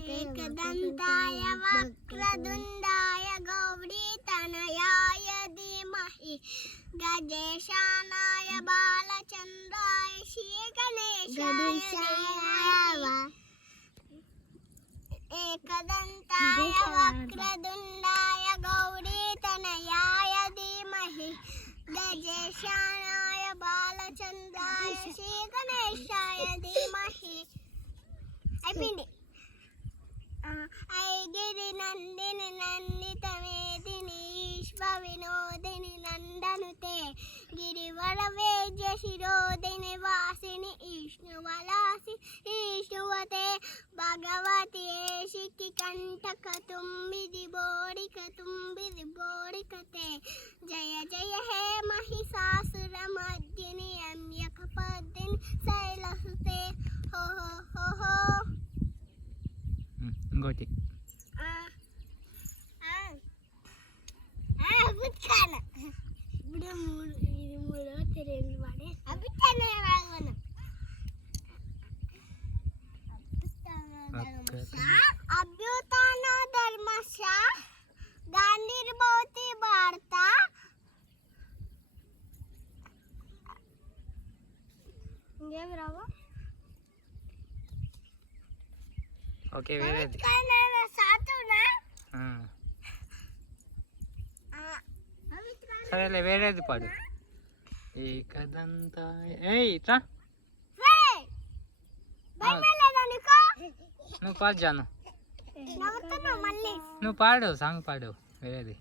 एकदन्ताय वक्रतुण्डाय गौरीतनयाय धीमहि गजेशानाय बालचन्द्राय श्रीगणेशाय एकदन्ताय वक्रतुण्डाय गौरीतनयाय धीमहि गजेशानाय बालचन्द्राय श्रीगणेशाय धीमहि అయిపోయింది ఐగిరి నందిని నందిత మేదిని ఈశ్వ వినోదిని నందనుతే గిరివర వేద్య శిరోదిని వాసిని ఈష్ణువలాసి ఈష్ణువతే భగవతి ఏషికి కంటక తుంబిది బోడికతే జయ జయ హే మహిషాసుర మర్దిని అమ్యక పద్దిని శైలసుతే హో హో హో హో ఇంకోటి అభిచాన ఇప్పుడు మూడో తెలియదు వాడే అభిచాన రాగను అభ్యుతాన ధర్మశ గాంధీర్భవతి భారత ఇంకేమి రావా ఓకే వేరేది సరేలే వేరేది పాడు ఏకదంతా ఏయ్ ఇట్రా నువ్వు పాడు జాను నువ్వు పాడు సాంగ్ పాడు వేరేది